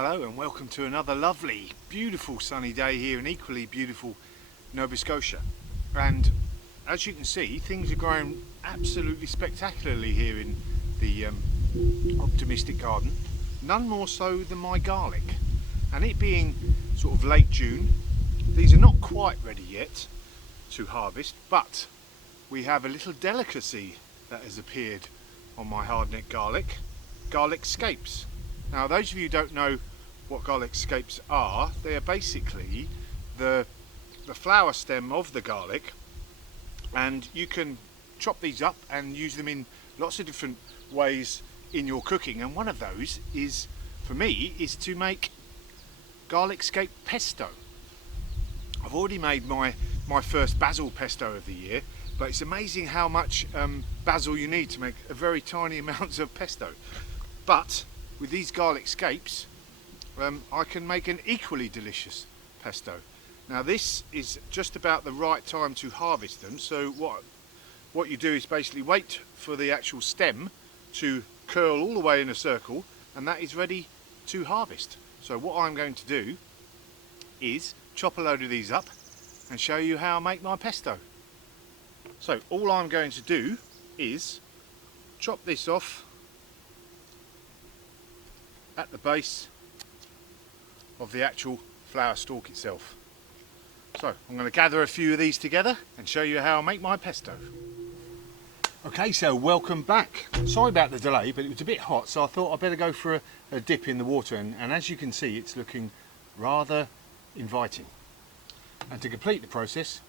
Hello and welcome to another lovely, beautiful sunny day here in equally beautiful Nova Scotia. And as you can see, things are growing absolutely spectacularly here in the optimistic garden. None more so than my garlic. And it being sort of late June, these are not quite ready yet to harvest, but we have a little delicacy that has appeared on my hardneck garlic scapes. Now, those of you who don't know what garlic scapes are, they are basically the flower stem of the garlic, and you can chop these up and use them in lots of different ways in your cooking. And one of those is, for me, is to make garlic scape pesto. I've already made my first basil pesto of the year, but it's amazing how much basil you need to make a very tiny amount of pesto. But with these garlic scapes, I can make an equally delicious pesto. Now, this is just about the right time to harvest them. So what you do is basically wait for the actual stem to curl all the way in a circle, and that is ready to harvest. So what I'm going to do is chop a load of these up and show you how I make my pesto. So all I'm going to do is chop this off at the base of the actual flower stalk itself. So I'm going to gather a few of these together and show you how I make my pesto. Okay, so welcome back. Sorry about the delay, but it was a bit hot, so I thought I'd better go for a dip in the water, and as you can see, it's looking rather inviting. And to complete the process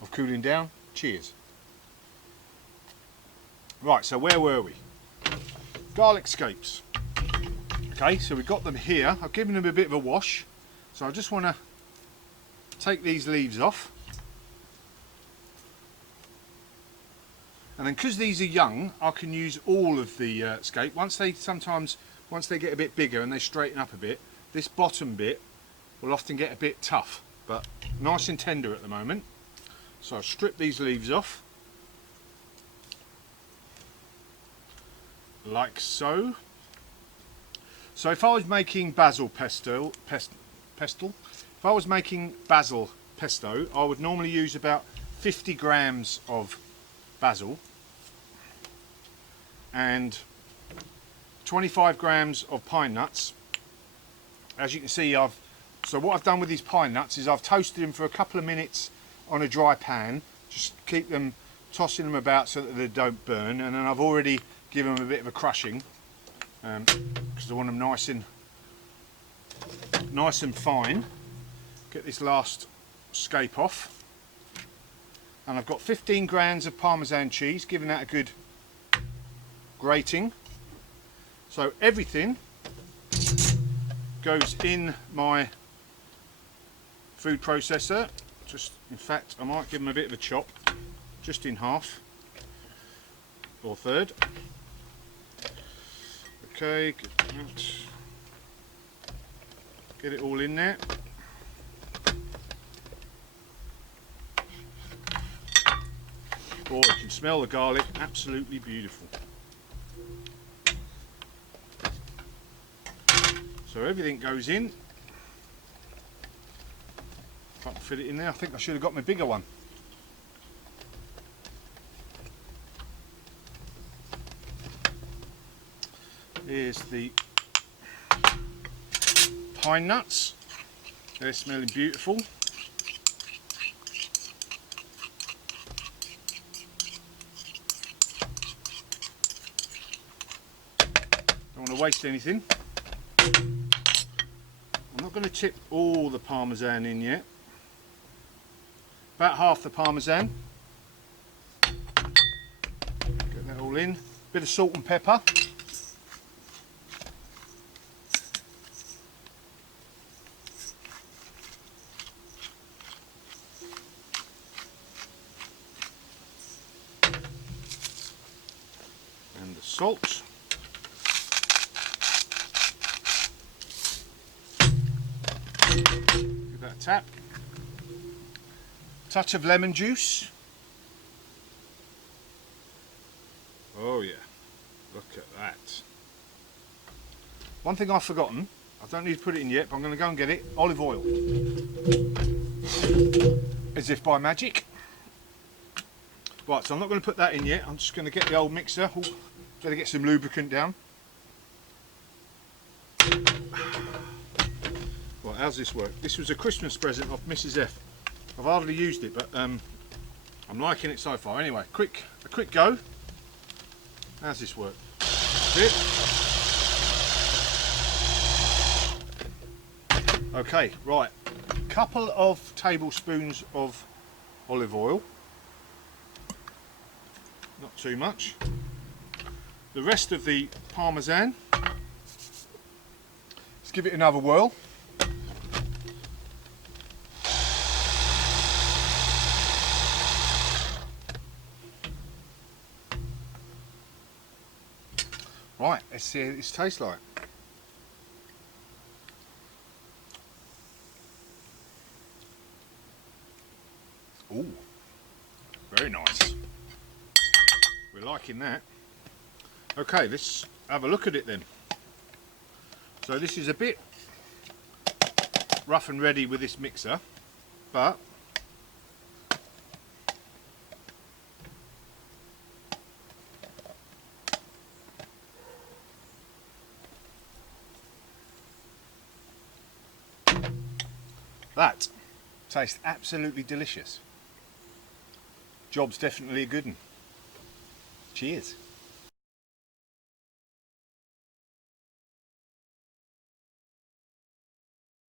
of cooling down, cheers. Right, so where were we? Garlic scapes. Okay, so we've got them here. I've given them a bit of a wash, so I just want to take these leaves off. And then, because these are young, I can use all of the scape. Once they get a bit bigger and they straighten up a bit, this bottom bit will often get a bit tough, but nice and tender at the moment. So I'll strip these leaves off, like so. So if I was making basil pesto, if I was making basil pesto, I would normally use about 50 grams of basil and 25 grams of pine nuts. As you can see, so what I've done with these pine nuts is I've toasted them for a couple of minutes on a dry pan, just keep them tossing them about so that they don't burn, and then I've already given them a bit of a crushing because I want them nice and fine. Get this last scape off, and I've got 15 grams of Parmesan cheese, giving that a good grating. So everything goes in my food processor. In fact, I might give them a bit of a chop, just in half or third. Okay, get it all in there. Oh, you can smell the garlic, absolutely beautiful. So everything goes in. If I can fit it in there, I think I should have got my bigger one. Here's the pine nuts. They're smelling beautiful. Don't want to waste anything. I'm not going to tip all the Parmesan in yet. About half the Parmesan. Get that all in. Bit of salt and pepper. And the salt. Give that a tap. Touch of lemon juice. Oh yeah, look at that. One thing I've forgotten, I don't need to put it in yet, but I'm going to go and get it. Olive oil. As if by magic. Right, so I'm not going to put that in yet. I'm just going to get the old mixer. Ooh, better get some lubricant down. Right, how's this work? This was a Christmas present off Mrs. F. I've hardly used it, but I'm liking it so far. Anyway, a quick go. How's this work? Okay, right. Couple of tablespoons of olive oil. Not too much. The rest of the parmesan. Let's give it another whirl. Right, let's see how this tastes like. Ooh, very nice. We're liking that. Okay, let's have a look at it then. So this is a bit rough and ready with this mixer, but that tastes absolutely delicious. Job's definitely a good one. Cheers.